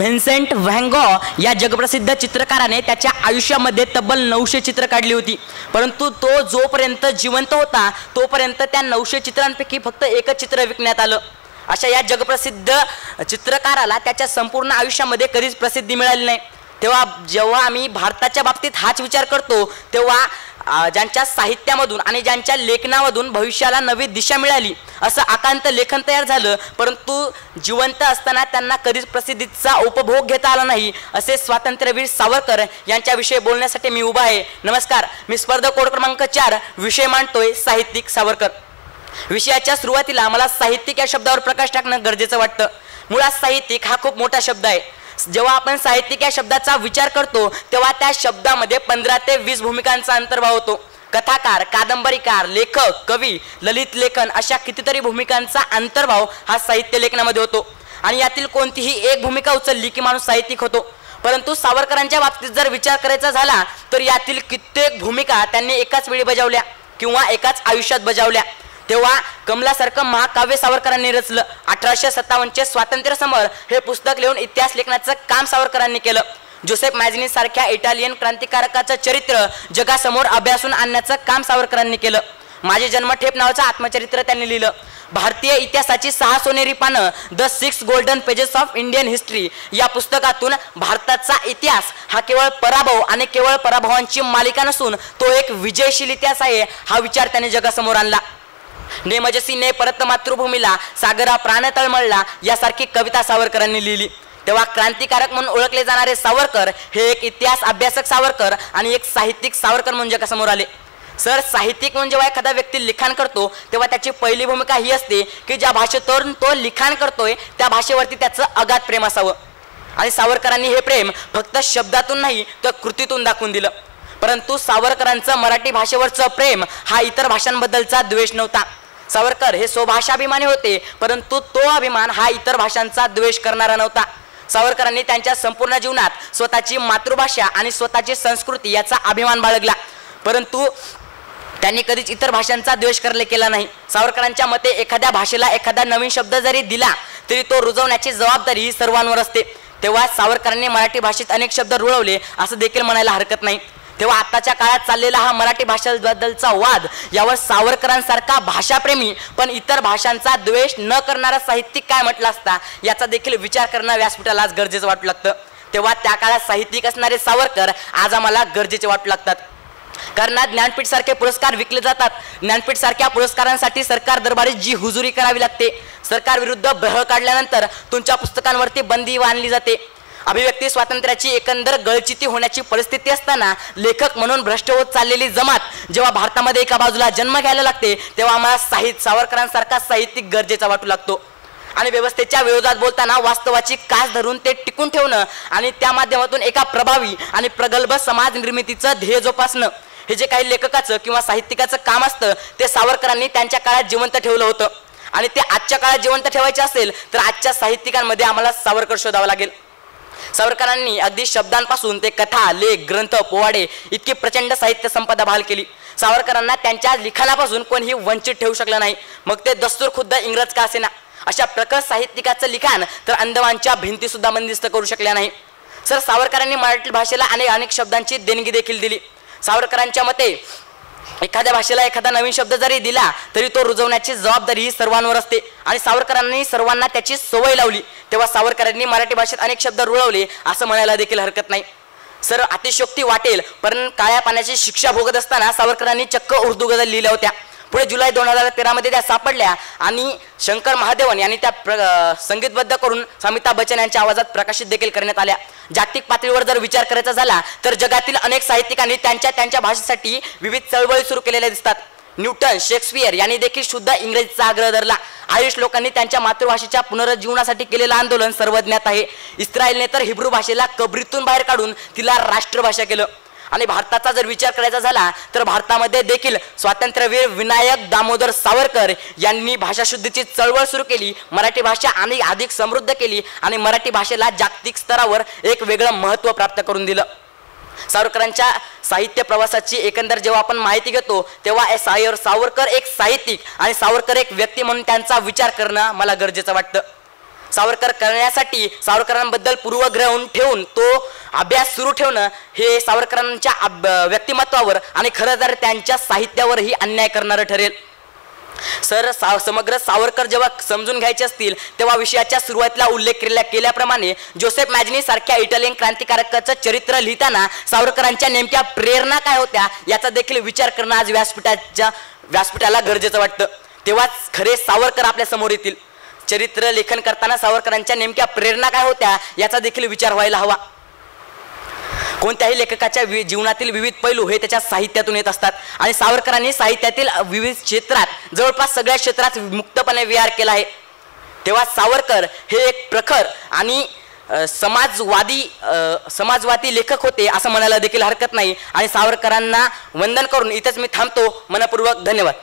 Vincent van गॉ या जगप्रसिद्ध चित्रकाराने त्याच्या आयुष्यामध्ये तब्बल 900 चित्र काढली होती, परंतु तो जोपर्यंत जिवंत होता तोपर्यंत त्या 900 चित्रांपैकी फक्त एकच चित्र विकण्यात आलं. अशा या जगप्रसिद्ध चित्रकाराला त्याच्या संपूर्ण आयुष्यामध्ये कधीच प्रसिद्धी मिळाली नाही. तेव्हा जेव्हा आम्ही भारताच्या बाबतीत हाच विचार करतो तेव्हा ज्यांच्या साहित्यामधून आणि ज्यांच्या लेखनामधून भविष्याला नवी दिशा मिळाली असं आकांत लेखन तयार झालं, परंतु जिवंत असताना त्यांना कधीच प्रसिद्धीचा उपभोग घेता आला नाही, असे स्वातंत्र्यवीर सावरकर यांच्याविषयी बोलण्यासाठी मी उभा आहे. नमस्कार, मी स्पर्धक कोड क्रमांक 4 विषय मांडतोय साहित्यिक सावरकर. विषयाच्या सुरुवातीला मला साहित्यिक या शब्दावर प्रकाश टाकणं गरजेचं वाटतं. मुळात साहित्यिक हा खूप मोठा शब्द आहे. जेव्हा आपण साहित्यिक या शब्दाचा विचार करतो तेव्हा त्या शब्दामध्ये 15 ते 20 भूमिकांचा अंतर्भाव होतो. कथाकार, कादंबरीकार, लेखक, कवी, ललित लेखन अशा कितीतरी भूमिकांचा अंतर्भाव हा साहित्य लेखनामध्ये होतो आणि यातील कोणतीही एक भूमिका उचलली की माणूस साहित्यिक होतो. परंतु सावरकरांच्या बाबतीत जर विचार करायचा झाला तर यातील कित्येक भूमिका त्यांनी एकाच वेळी बजावल्या किंवा एकाच आयुष्यात बजावल्या. तेव्हा कमलासारखं महाकाव्य सावरकरांनी रचलं. 1857चे स्वातंत्र्य समर हे पुस्तक लिहून इतिहास लेखनाचं काम सावरकरांनी केलं. जोसेफ मॅझिनी सारख्या इटालियन क्रांतिकारकाचं चरित्र जगासमोर अभ्यासून आणण्याचं काम सावरकरांनी केलं. माझे जन्मठेप नावाचं आत्मचरित्र त्यांनी लिहिलं. भारतीय इतिहासाची 6 सोनेरी पानं, the 6 golden pages of Indian history या पुस्तकातून भारताचा इतिहास हा केवळ पराभव आणि केवळ पराभवांची मालिका नसून तो एक विजयशील इतिहास आहे हा विचार त्यांनी जगासमोर आणला. नेमजसी ने परत मातृभूमीला, सागरा प्राण तळमळला यासारखी कविता सावरकरांनी लिहिली. तेव्हा क्रांतिकारक म्हणून ओळखले जाणारे सावरकर हे एक इतिहास अभ्यासक सावरकर आणि एक साहित्यिक सावरकर म्हणून जगासमोर आले. सर, साहित्यिक म्हणजे जेव्हा एखादा व्यक्ती लिखाण करतो तेव्हा त्याची पहिली भूमिका ही असते की ज्या भाषेतून तो लिखाण करतोय त्या भाषेवरती त्याचं अगाध प्रेम असावं. आणि सावरकरांनी हे प्रेम फक्त शब्दातून नाही तर कृतीतून दाखवून दिलं. परंतु सावरकरांचं मराठी भाषेवरचं प्रेम हा इतर भाषांबद्दलचा द्वेष नव्हता. सावरकर हे स्वभाषाभिमानी होते, परंतु तो अभिमान हा इतर भाषांचा द्वेष करणारा नव्हता. सावरकरांनी त्यांच्या संपूर्ण जीवनात स्वतःची मातृभाषा आणि स्वतःची संस्कृती याचा अभिमान बाळगला, परंतु त्यांनी कधीच इतर भाषांचा द्वेष केला नाही. सावरकरांच्या मते एखाद्या भाषेला एखादा नवीन शब्द जरी दिला तरी तो रुजवण्याची जबाबदारी ही सर्वांवर असते. तेव्हा सावरकरांनी मराठी भाषेत अनेक शब्द रुळवले असं देखील म्हणायला हरकत नाही. तेव्हा आताच्या काळात चाललेला हा मराठी भाषेबद्दलचा वाद यावर सावरकरांसारखा भाषाप्रेमी पण इतर भाषांचा द्वेष न करणारा साहित्यिक काय म्हटला असता याचा देखील विचार करणं व्यासपीठाला आज गरजेचं वाटू लागतं. तेव्हा त्या काळात साहित्यिक असणारे सावरकर आज आम्हाला गरजेचे वाटू लागतात. कारण ज्ञानपीठ सारखे पुरस्कार विकले जातात. ज्ञानपीठ सारख्या पुरस्कारांसाठी सरकार दरबारी जी हुजुरी करावी लागते. सरकार विरुद्ध बह काढल्यानंतर तुमच्या पुस्तकांवरती बंदी आणली जाते. अभिव्यक्ती स्वातंत्र्याची एकंदर गळचिती होण्याची परिस्थिती असताना लेखक म्हणून भ्रष्ट होत चाललेली जमात जेव्हा भारतामध्ये एका बाजूला जन्म घ्यायला लागते तेव्हा आम्हाला सावरकरांसारखा साहित्यिक गरजेचा वाटू लागतो. आणि व्यवस्थेच्या विरोधात बोलताना वास्तवाची कास धरून ते टिकून ठेवणं आणि त्या माध्यमातून एका प्रभावी आणि प्रगल्भ समाज निर्मितीचं ध्येय जोपासणं हे जे काही लेखकाचं किंवा साहित्यिकाचं काम असतं ते सावरकरांनी त्यांच्या काळात जिवंत ठेवलं होतं. आणि ते आजच्या काळात जिवंत ठेवायचे असेल तर आजच्या साहित्यिकांमध्ये आम्हाला सावरकर शोधावा लागेल. सावरकरांनी अगदी शब्दांपासून ते कथा, लेख, ग्रंथ, पोवाडे इतकी प्रचंड साहित्य संपदा बहाल केली. सावरकरांना त्यांच्या लिखाणापासून कोणीही वंचित ठेवू शकलं नाही, मग ते दस्तूर खुद्द इंग्रज का असेना. अशा प्रखर साहित्यिकाचं लिखाण तर अंदमानच्या भिंती सुद्धा बंदिस्त करू शकल्या नाही. सर, सावरकरांनी मराठी भाषेला अनेक शब्दांची देणगी देखील दिली. सावरकरांच्या मते एखाद्या भाषेला एखादा नवीन शब्द जरी दिला तरी तो रुजवण्याची जबाबदारी ही सर्वांवर असते आणि सावरकरांनी सर्वांना त्याची सवय लावली. तेव्हा सावरकरांनी मराठी भाषेत अनेक शब्द रुळवले असं म्हणायला देखील हरकत नाही. सर, अतिशयोक्ती वाटेल पण काळ्या पाण्याची शिक्षा भोगत असताना सावरकरांनी चक्क उर्दू गझल लिहिल्या होत्या. पुढे जुलै 2013 मध्ये त्या सापडल्या आणि शंकर महादेवन यांनी त्या संगीतबद्ध करून अमिताभ बच्चन यांच्या आवाजात प्रकाशित देखील करण्यात आल्या. जागतिक पातळीवर जर विचार करायचा झाला तर जगातील अनेक साहित्यिकांनी त्यांच्या भाषेसाठी विविध चळवळी सुरू केलेल्या दिसतात. न्यूटन, शेक्सपियर यांनी देखील शुद्ध इंग्रजीचा आग्रह धरला. आयुष लोकांनी त्यांच्या मातृभाषेच्या पुनरुज्जीवनासाठी केलेलं आंदोलन सर्वज्ञात आहे. इस्रायलने तर हिब्रू भाषेला कबरीतून बाहेर काढून तिला राष्ट्रभाषा केलं. आणि भारताचा जर विचार करायचा झाला तर भारतामध्ये देखील स्वातंत्र्यवीर विनायक दामोदर सावरकर यांनी भाषाशुद्धीची चळवळ सुरू केली. मराठी भाषा आणि अधिक समृद्ध केली आणि मराठी भाषेला जागतिक स्तरावर एक वेगळं महत्त्व प्राप्त करून दिलं. सावरकरांच्या साहित्य प्रवासाची एकंदर जेव्हा आपण माहिती घेतो तेव्हा सावरकर एक साहित्यिक आणि सावरकर एक व्यक्ती म्हणून त्यांचा विचार करणं मला गरजेचं वाटतं. सावरकर करण्यासाठी सावरकरांबद्दल पूर्वग्रह ठेवून तो अभ्यास सुरू ठेवणं हे सावरकरांच्या व्यक्तिमत्वावर आणि खरं तर त्यांच्या साहित्यावरही अन्याय करणारं ठरेल. समग्र सावरकर जेव्हा समजून घ्यायचे असतील तेव्हा विषयाच्या सुरुवातीला उल्लेख केल्याप्रमाणे जोसेफ मॅजनी सारख्या इटालियन क्रांतिकारकाचं चरित्र लिहिताना सावरकरांच्या नेमक्या प्रेरणा काय होत्या याचा देखील विचार करणं आज व्यासपीठाला गरजेचं वाटतं. तेव्हाच खरे सावरकर आपल्या समोर येतील. चरित्र लेखन करताना सावरकरांच्या नेमक्या प्रेरणा काय होत्या याचा देखील विचार व्हायला हवा. कोणत्याही लेखकाच्या जीवनातील विविध पैलू हे त्याच्या साहित्यातून येत असतात आणि सावरकरांनी साहित्यातील विविध क्षेत्रात जवळपास सगळ्या क्षेत्रात मुक्तपणे विहार केला आहे. तेव्हा सावरकर हे एक प्रखर आणि समाजवादी लेखक होते असं म्हणायला देखील हरकत नाही. आणि सावरकरांना वंदन करून इथेच मी थांबतो. मनपूर्वक धन्यवाद.